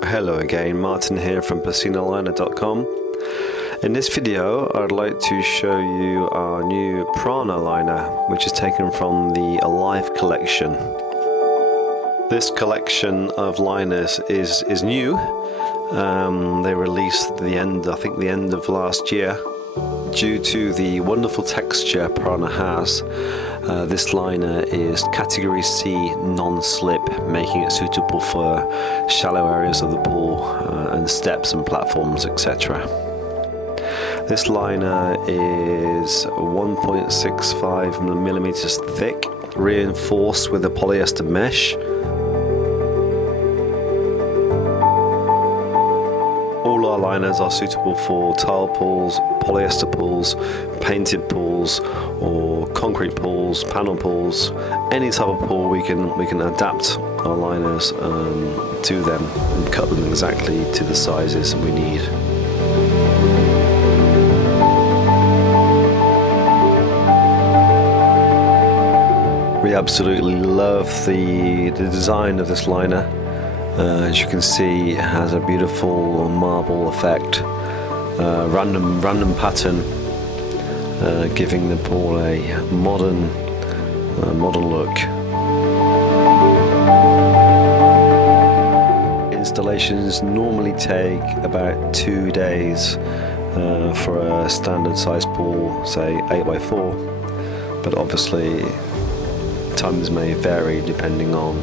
Hello again, Martin here from piscina.com. In this video I'd like to show you our new Prana liner, which is taken from the Alive collection. This collection of liners is new. They released the end of last year. Due to the wonderful texture Prana has, this liner is category C non-slip, making it suitable for shallow areas of the pool and steps and platforms, etc. This liner is 1.65 millimeters thick, reinforced with a polyester mesh. All our liners are suitable for tile pools, polyester pools, painted pools, or concrete pools, panel pools. Any type of pool we can adapt our liners to them and cut them exactly to the sizes we need. We absolutely love the design of this liner. As you can see, it has a beautiful marble effect, random pattern, giving the pool a modern look. Installations normally take about 2 days for a standard size pool, say 8x4, but obviously times may vary depending on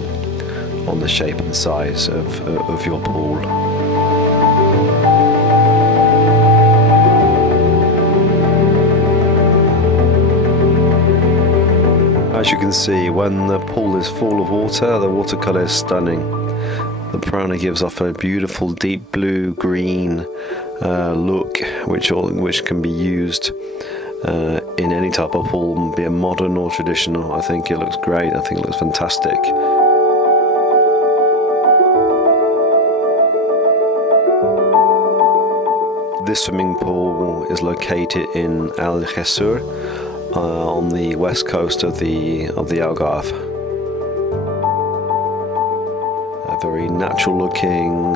the shape and size of your pool. As you can see, when the pool is full of water, the watercolor is stunning. The Prana gives off a beautiful deep blue green look, which can be used in any type of pool, be it modern or traditional. I think it looks great. I think it looks fantastic. This swimming pool is located in Algeciras, on the west coast of the Algarve. A very natural looking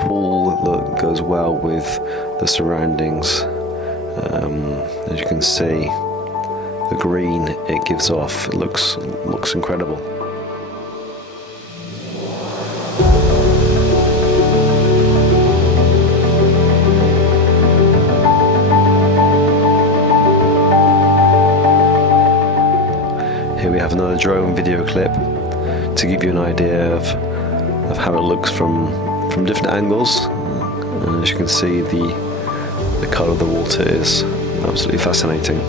pool that goes well with the surroundings. As you can see, the green it gives off, it looks incredible. Here we have another drone video clip to give you an idea of how it looks from different angles. And as you can see, the colour of the water is absolutely fascinating.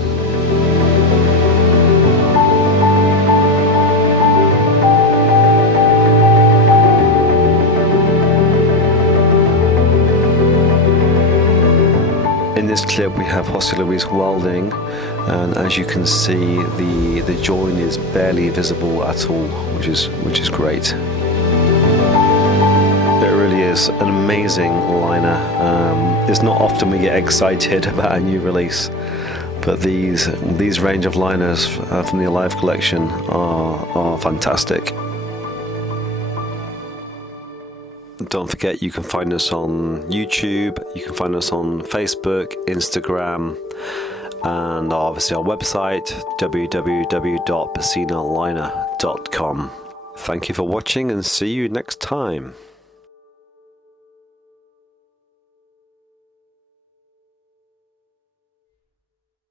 In this clip we have Jose Luis welding, and as you can see, the join is barely visible at all, which is great. It really is an amazing liner. It's not often we get excited about a new release, but these range of liners from the Alive collection are fantastic. Don't forget, you can find us on YouTube, you can find us on Facebook, Instagram, and obviously our website, www.piscinaliner.com. Thank you for watching and see you next time.